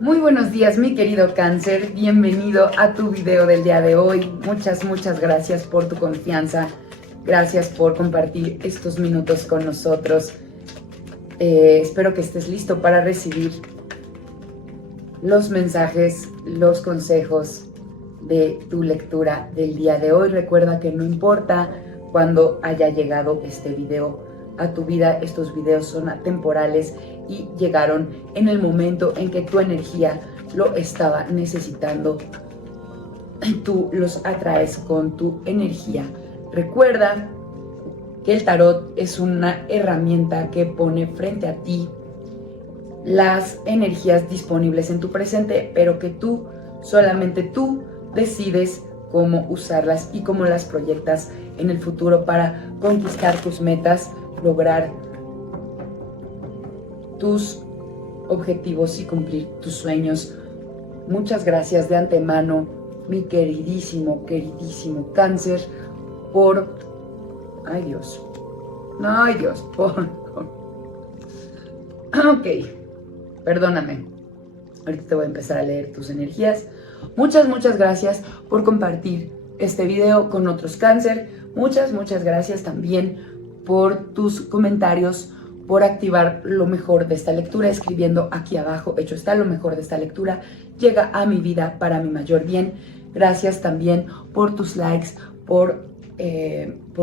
Muy buenos días, mi querido Cáncer. Bienvenido a tu video del día de hoy. Muchas gracias por tu confianza. Gracias por compartir estos minutos con nosotros. Espero que estés listo para recibir los mensajes, los consejos de tu lectura del día de hoy. Recuerda que no importa cuándo haya llegado este video a tu vida, estos videos son atemporales y llegaron en el momento en que tu energía lo estaba necesitando. Tú los atraes con tu energía. Recuerda que el tarot es una herramienta que pone frente a ti las energías disponibles en tu presente, pero que solamente tú decides cómo usarlas y cómo las proyectas en el futuro para conquistar tus metas, lograr tus objetivos y cumplir tus sueños. Muchas gracias de antemano, mi queridísimo Cáncer, por... Ay Dios, Ok, perdóname. Ahorita te voy a empezar a leer tus energías. Muchas gracias por compartir este video con otros Cáncer. Muchas gracias también por tus comentarios, por activar lo mejor de esta lectura, escribiendo aquí abajo, hecho está, lo mejor de esta lectura llega a mi vida para mi mayor bien. Gracias también por tus likes, por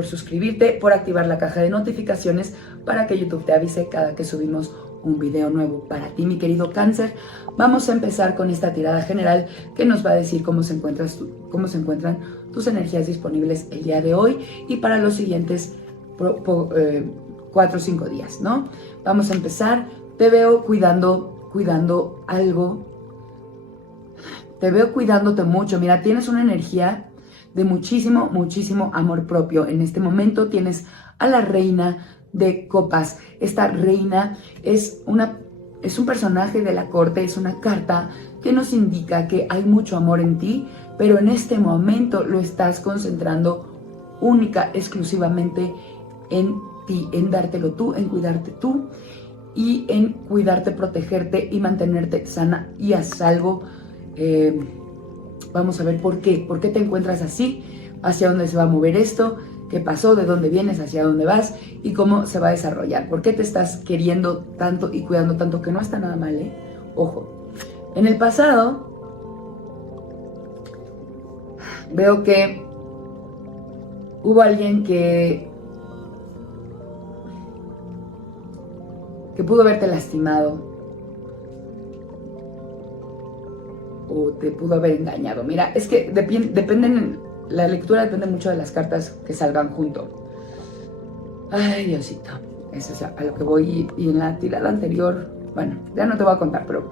suscribirte, por activar la caja de notificaciones para que YouTube te avise cada que subimos un video nuevo para ti, mi querido Cáncer. Vamos a empezar con esta tirada general que nos va a decir cómo se encuentran tus energías disponibles el día de hoy y para los siguientes 4 o 5 días, ¿no? Vamos a empezar. Te veo cuidando algo. Te veo cuidándote mucho. Mira, tienes una energía de muchísimo amor propio. En este momento tienes a la reina de copas. Esta reina es un personaje de la corte, es una carta que nos indica que hay mucho amor en ti, pero en este momento lo estás concentrando única, exclusivamente en ti, en dártelo tú, en cuidarte tú y en cuidarte, protegerte y mantenerte sana y a salvo. Vamos a ver por qué te encuentras así, hacia dónde se va a mover esto, qué pasó, de dónde vienes, hacia dónde vas y cómo se va a desarrollar. ¿Por qué te estás queriendo tanto y cuidando tanto? Que no está nada mal, ¿eh? Ojo. En el pasado veo que hubo alguien que pudo haberte lastimado o te pudo haber engañado. Mira, es que la lectura depende mucho de las cartas que salgan junto. Ay, Diosito, eso es a lo que voy. Y en la tirada anterior, bueno, ya no te voy a contar, pero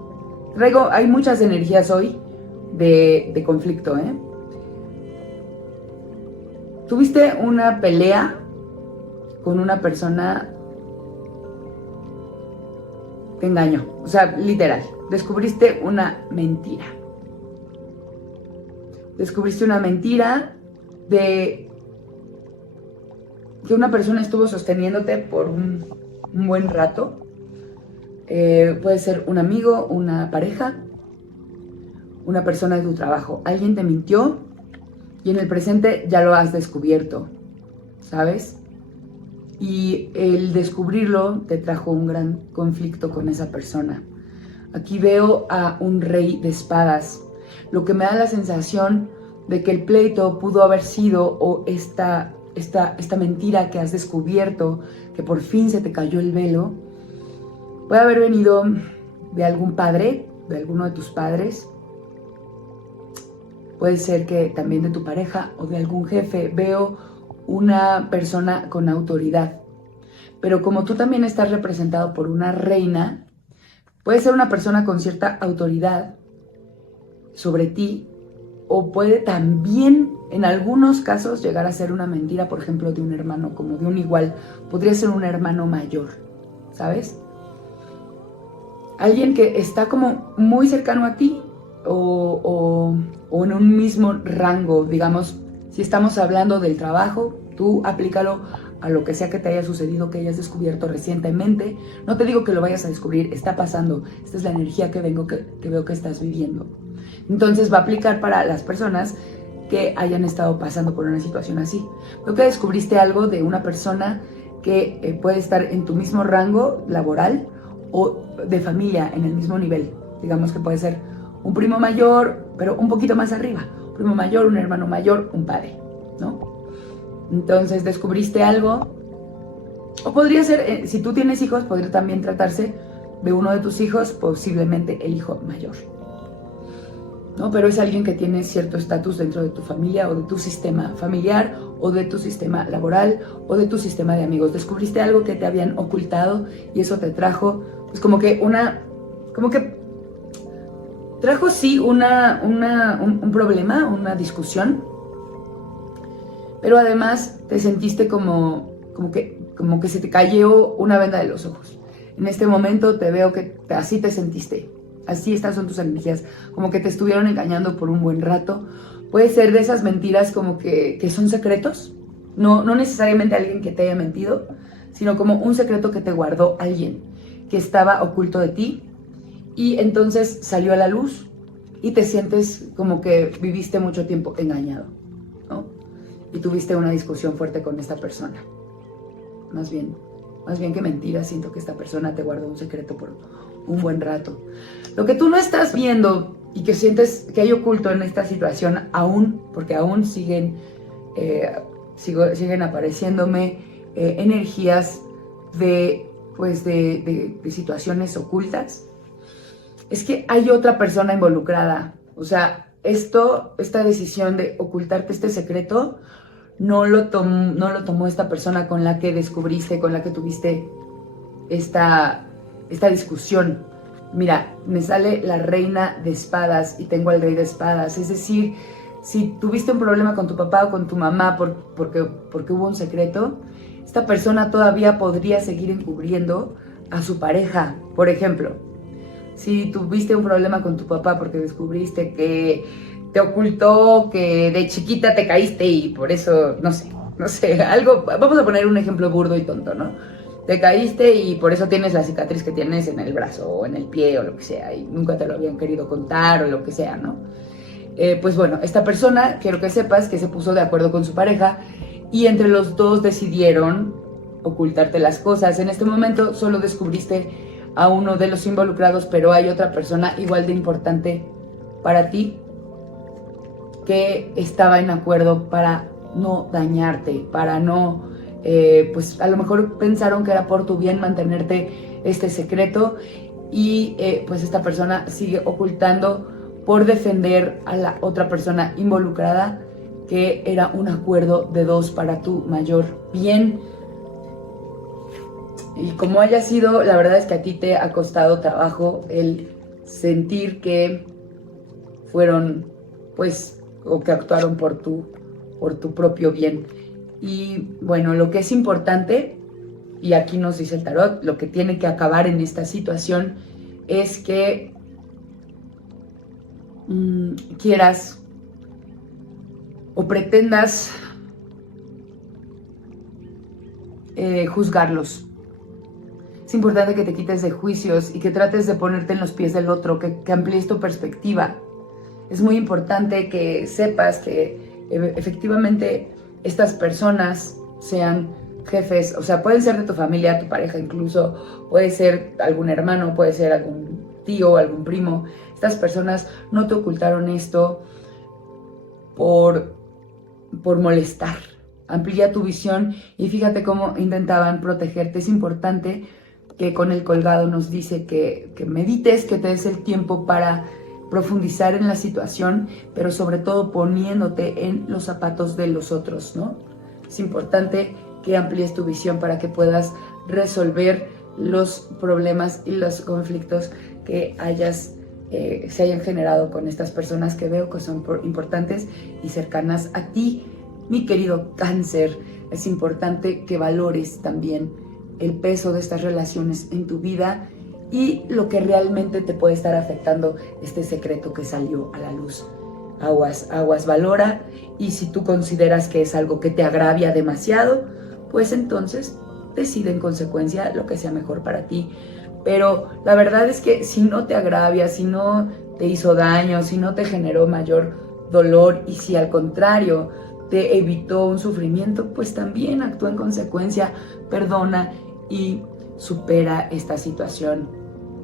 hay muchas energías hoy de conflicto, ¿eh? Tuviste una pelea con una persona. Te engañó, o sea, literal, descubriste una mentira. Descubriste una mentira de que una persona estuvo sosteniéndote por un buen rato. Puede ser un amigo, una pareja, una persona de tu trabajo. Alguien te mintió y en el presente ya lo has descubierto, ¿sabes? Y el descubrirlo te trajo un gran conflicto con esa persona. Aquí veo a un rey de espadas, lo que me da la sensación de que el pleito pudo haber sido, o esta mentira que has descubierto, que por fin se te cayó el velo, puede haber venido de algún padre, de alguno de tus padres. Puede ser que también de tu pareja o de algún jefe. Veo una persona con autoridad, pero como tú también estás representado por una reina, puede ser una persona con cierta autoridad sobre ti, o puede también en algunos casos llegar a ser una mentira, por ejemplo, de un hermano, como de un igual. Podría ser un hermano mayor, ¿sabes? Alguien que está como muy cercano a ti o en un mismo rango, digamos. Si estamos hablando del trabajo, tú aplícalo a lo que sea que te haya sucedido, que hayas descubierto recientemente. No te digo que lo vayas a descubrir, está pasando. Esta es la energía que veo que estás viviendo. Entonces va a aplicar para las personas que hayan estado pasando por una situación así. Veo que descubriste algo de una persona que puede estar en tu mismo rango laboral o de familia, en el mismo nivel. Digamos que puede ser un primo mayor, pero un poquito más arriba. Un primo mayor, un hermano mayor, un padre, ¿no? Entonces descubriste algo, o podría ser, si tú tienes hijos, podría también tratarse de uno de tus hijos, posiblemente el hijo mayor, ¿no? Pero es alguien que tiene cierto estatus dentro de tu familia o de tu sistema familiar o de tu sistema laboral o de tu sistema de amigos. Descubriste algo que te habían ocultado y eso te trajo, pues como que trajo sí un problema, una discusión, pero además te sentiste como que se te cayó una venda de los ojos. En este momento te veo que así te sentiste. Así estas son tus energías, como que te estuvieron engañando por un buen rato. Puede ser de esas mentiras como que son secretos, no necesariamente alguien que te haya mentido, sino como un secreto que te guardó alguien, que estaba oculto de ti, y entonces salió a la luz y te sientes como que viviste mucho tiempo engañado, ¿no? Y tuviste una discusión fuerte con esta persona. Más bien que mentira, siento que esta persona te guardó un secreto por un buen rato. Lo que tú no estás viendo y que sientes que hay oculto en esta situación aún, porque aún siguen apareciéndome energías de situaciones ocultas, es que hay otra persona involucrada. O sea, esta decisión de ocultarte este secreto no lo tomó esta persona con la que descubriste, con la que tuviste esta discusión. Mira, me sale la reina de espadas y tengo al rey de espadas. Es decir, si tuviste un problema con tu papá o con tu mamá porque hubo un secreto, esta persona todavía podría seguir encubriendo a su pareja. Por ejemplo, si tuviste un problema con tu papá porque descubriste que te ocultó que de chiquita te caíste y por eso, no sé, algo, vamos a poner un ejemplo burdo y tonto, ¿no? Te caíste y por eso tienes la cicatriz que tienes en el brazo o en el pie o lo que sea y nunca te lo habían querido contar o lo que sea, ¿no? Pues bueno, esta persona, quiero que sepas que se puso de acuerdo con su pareja y entre los dos decidieron ocultarte las cosas. En este momento solo descubriste a uno de los involucrados, pero hay otra persona igual de importante para ti que estaba en acuerdo para no dañarte, para no, pues a lo mejor pensaron que era por tu bien mantenerte este secreto y pues esta persona sigue ocultando por defender a la otra persona involucrada, que era un acuerdo de dos para tu mayor bien. Y como haya sido, la verdad es que a ti te ha costado trabajo el sentir que fueron, pues, o que actuaron por tu propio bien. Y bueno, lo que es importante, y aquí nos dice el tarot, lo que tiene que acabar en esta situación es que quieras o pretendas juzgarlos. Es importante que te quites de juicios y que trates de ponerte en los pies del otro, que amplíes tu perspectiva. Es muy importante que sepas que efectivamente estas personas sean jefes, o sea, pueden ser de tu familia, tu pareja incluso, puede ser algún hermano, puede ser algún tío, algún primo. Estas personas no te ocultaron esto por molestar. Amplía tu visión y fíjate cómo intentaban protegerte. Es importante que con el colgado nos dice que medites, que te des el tiempo para profundizar en la situación, pero sobre todo poniéndote en los zapatos de los otros, ¿no? Es importante que amplíes tu visión para que puedas resolver los problemas y los conflictos que se hayan generado con estas personas que veo que son importantes y cercanas a ti, mi querido Cáncer. Es importante que valores también el peso de estas relaciones en tu vida y lo que realmente te puede estar afectando este secreto que salió a la luz. Aguas, valora, y si tú consideras que es algo que te agravia demasiado, pues entonces decide en consecuencia lo que sea mejor para ti. Pero la verdad es que si no te agravia, si no te hizo daño, si no te generó mayor dolor y si al contrario te evitó un sufrimiento, pues también actúa en consecuencia, perdona y supera esta situación.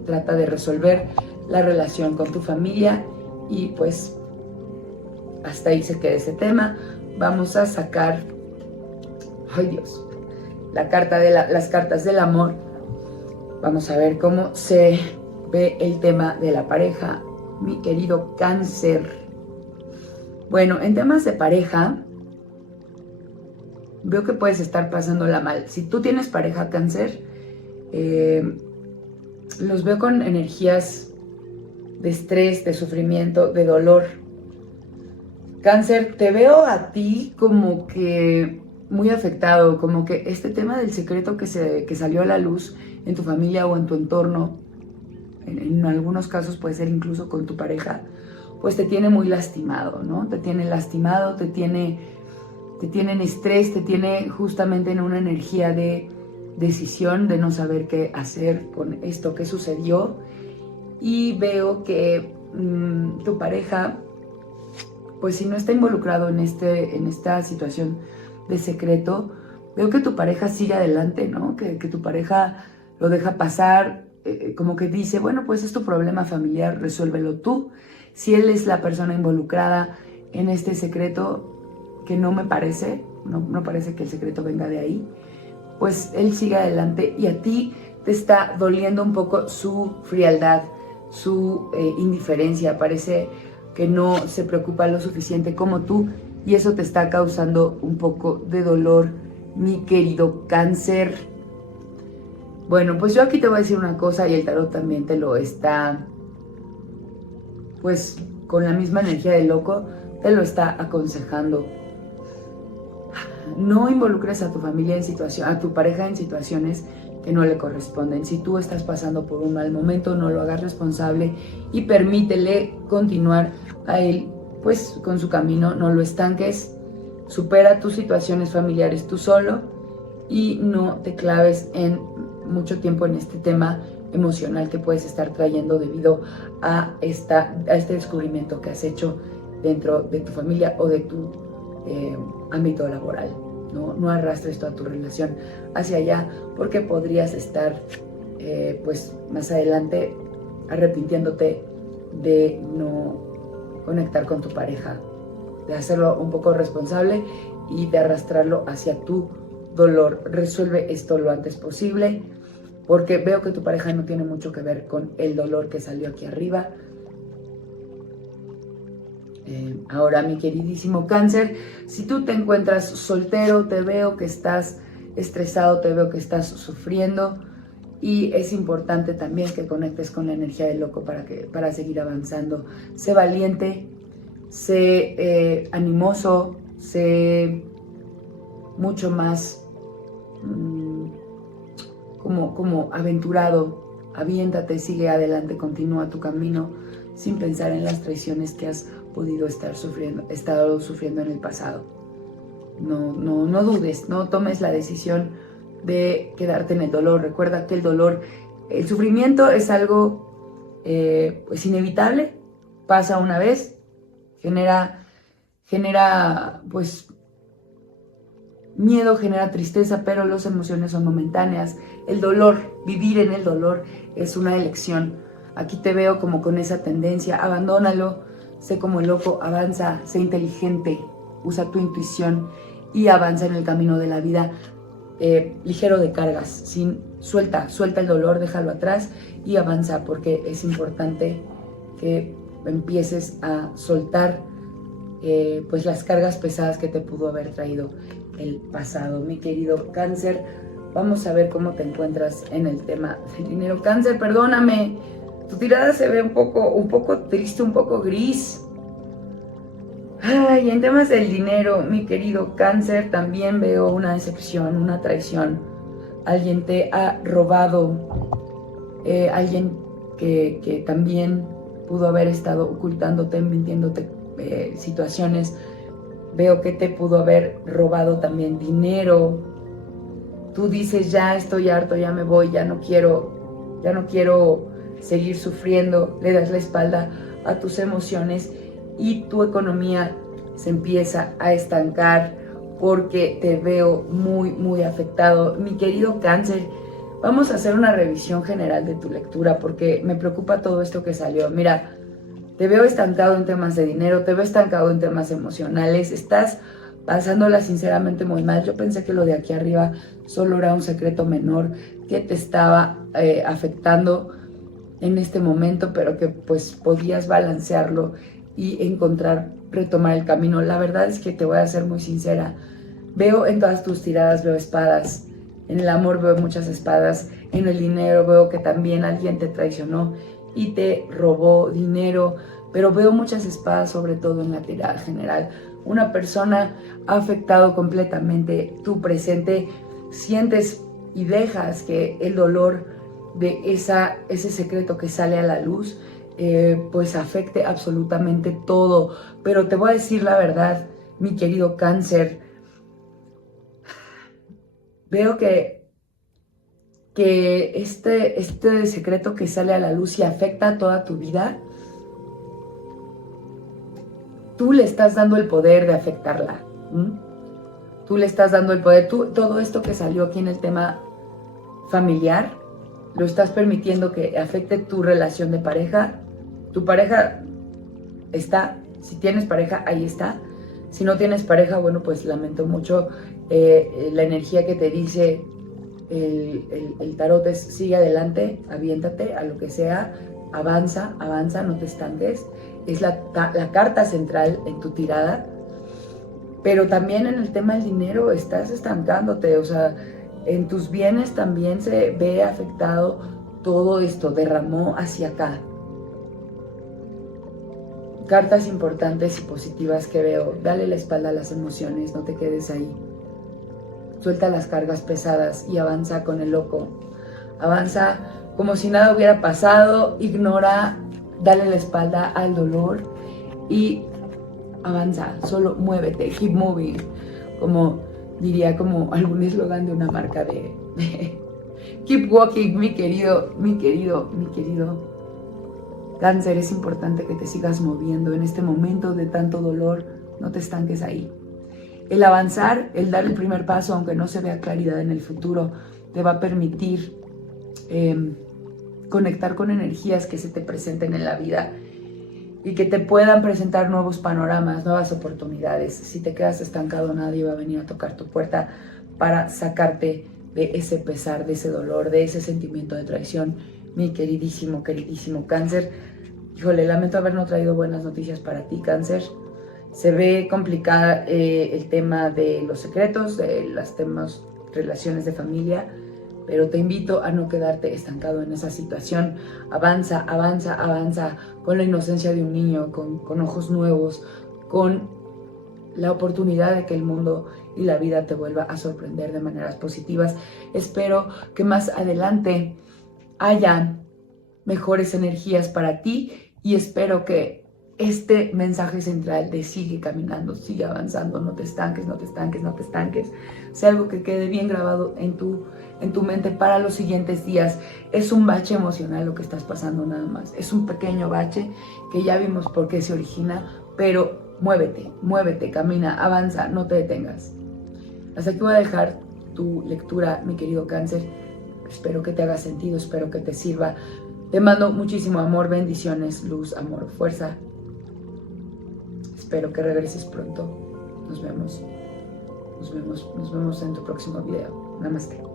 Trata de resolver la relación con tu familia y pues hasta ahí se queda ese tema. Vamos a sacar, ay Dios, las cartas del amor. Vamos a ver cómo se ve el tema de la pareja, mi querido Cáncer. Bueno, en temas de pareja, veo que puedes estar pasándola mal. Si tú tienes pareja, Cáncer, los veo con energías de estrés, de sufrimiento, de dolor. Cáncer, te veo a ti como que muy afectado, como que este tema del secreto que salió a la luz en tu familia o en tu entorno, en algunos casos puede ser incluso con tu pareja, pues te tiene muy lastimado, ¿no? Te tiene lastimado, te tiene en estrés, te tiene justamente en una energía de decisión, de no saber qué hacer con esto que sucedió. Y veo que tu pareja, pues si no está involucrado en esta situación de secreto, veo que tu pareja sigue adelante, ¿no? Que tu pareja lo deja pasar, como que dice, bueno, pues es tu problema familiar, resuélvelo tú. Si él es la persona involucrada en este secreto, que no me parece, no parece que el secreto venga de ahí, pues él sigue adelante y a ti te está doliendo un poco su frialdad, su indiferencia. Parece que no se preocupa lo suficiente como tú y eso te está causando un poco de dolor, mi querido Cáncer. Bueno, pues yo aquí te voy a decir una cosa y el tarot también te lo está, pues con la misma energía del loco, te lo está aconsejando. No involucres a tu familia a tu pareja en situaciones que no le corresponden. Si tú estás pasando por un mal momento, no lo hagas responsable y permítele continuar a él, pues con su camino, no lo estanques, supera tus situaciones familiares tú solo y no te claves en mucho tiempo en este tema emocional que puedes estar trayendo debido a este descubrimiento que has hecho dentro de tu familia o de tu ámbito laboral. No arrastres toda tu relación hacia allá porque podrías estar pues más adelante arrepintiéndote de no conectar con tu pareja, de hacerlo un poco responsable y de arrastrarlo hacia tu dolor. Resuelve esto lo antes posible porque veo que tu pareja no tiene mucho que ver con el dolor que salió aquí arriba. Ahora, mi queridísimo Cáncer, si tú te encuentras soltero, te veo que estás estresado, te veo que estás sufriendo y es importante también que conectes con la energía del loco para seguir avanzando. Sé valiente, sé animoso, sé mucho más como aventurado. Aviéntate, sigue adelante, continúa tu camino sin pensar en las traiciones que has podido estado sufriendo en el pasado. No dudes, no tomes la decisión de quedarte en el dolor. Recuerda que el sufrimiento es algo pues inevitable, pasa una vez, genera pues miedo, genera tristeza, pero las emociones son momentáneas. El dolor, vivir en el dolor es una elección. Aquí te veo como con esa tendencia, abandónalo, sé como el loco, avanza, sé inteligente, usa tu intuición y avanza en el camino de la vida ligero de cargas, suelta el dolor, déjalo atrás y avanza porque es importante que empieces a soltar pues las cargas pesadas que te pudo haber traído el pasado. Mi querido Cáncer, vamos a ver cómo te encuentras en el tema del dinero. Cáncer, perdóname, tu tirada se ve un poco triste, un poco gris. Ay, en temas del dinero, mi querido Cáncer, también veo una decepción, una traición. Alguien te ha robado, alguien que también pudo haber estado ocultándote, mintiéndote situaciones. Veo que te pudo haber robado también dinero. tú dices, ya estoy harto, ya me voy, ya no quiero seguir sufriendo, le das la espalda a tus emociones y tu economía se empieza a estancar porque te veo muy afectado. Mi querido Cáncer, vamos a hacer una revisión general de tu lectura porque me preocupa todo esto que salió. Mira, te veo estancado en temas de dinero, te veo estancado en temas emocionales, estás pasándola sinceramente muy mal. Yo pensé que lo de aquí arriba solo era un secreto menor que te estaba afectando en este momento, pero que pues podías balancearlo y retomar el camino. La verdad es que te voy a ser muy sincera, veo en todas tus tiradas, veo espadas, en el amor veo muchas espadas, en el dinero veo que también alguien te traicionó y te robó dinero, pero veo muchas espadas sobre todo en la tirada general. Una persona ha afectado completamente tu presente, sientes y dejas que el dolor de ese secreto que sale a la luz pues afecte absolutamente todo. Pero te voy a decir la verdad, mi querido Cáncer, veo que este secreto que sale a la luz y afecta a toda tu vida, tú le estás dando el poder de afectarla. Tú le estás dando el poder. Todo esto que salió aquí en el tema familiar, lo estás permitiendo que afecte tu relación de pareja. Tu pareja está, si tienes pareja, ahí está. Si no tienes pareja, bueno, pues lamento mucho. La energía que te dice el tarot es: sigue adelante, aviéntate a lo que sea, avanza, no te estanques. Es la carta central en tu tirada. Pero también en el tema del dinero estás estancándote, o sea, en tus bienes también se ve afectado todo esto, derramó hacia acá. Cartas importantes y positivas que veo: dale la espalda a las emociones, no te quedes ahí. Suelta las cargas pesadas y avanza con el loco. Avanza como si nada hubiera pasado, ignora, dale la espalda al dolor y avanza, solo muévete, keep moving, como diría como algún eslogan de una marca de keep walking, mi querido Cáncer. Es importante que te sigas moviendo en este momento de tanto dolor, no te estanques ahí. El avanzar, el dar el primer paso, aunque no se vea claridad en el futuro, te va a permitir conectar con energías que se te presenten en la vida y que te puedan presentar nuevos panoramas, nuevas oportunidades. Si te quedas estancado, nadie va a venir a tocar tu puerta para sacarte de ese pesar, de ese dolor, de ese sentimiento de traición. Mi queridísimo Cáncer, híjole, lamento haber no traído buenas noticias para ti, Cáncer. Se ve complicada el tema de los secretos, de las temas, relaciones de familia, pero te invito a no quedarte estancado en esa situación. Avanza con la inocencia de un niño, con ojos nuevos, con la oportunidad de que el mundo y la vida te vuelva a sorprender de maneras positivas. Espero que más adelante haya mejores energías para ti y espero que este mensaje central de sigue caminando, sigue avanzando, no te estanques, sea algo que quede bien grabado en tu mente para los siguientes días. Es un bache emocional lo que estás pasando nada más, es un pequeño bache que ya vimos por qué se origina, pero muévete, camina, avanza, no te detengas. Hasta aquí voy a dejar tu lectura, mi querido Cáncer. Espero que te haga sentido, espero que te sirva. Te mando muchísimo amor, bendiciones, luz, amor, fuerza. Espero que regreses pronto. Nos vemos en tu próximo video. Namaste.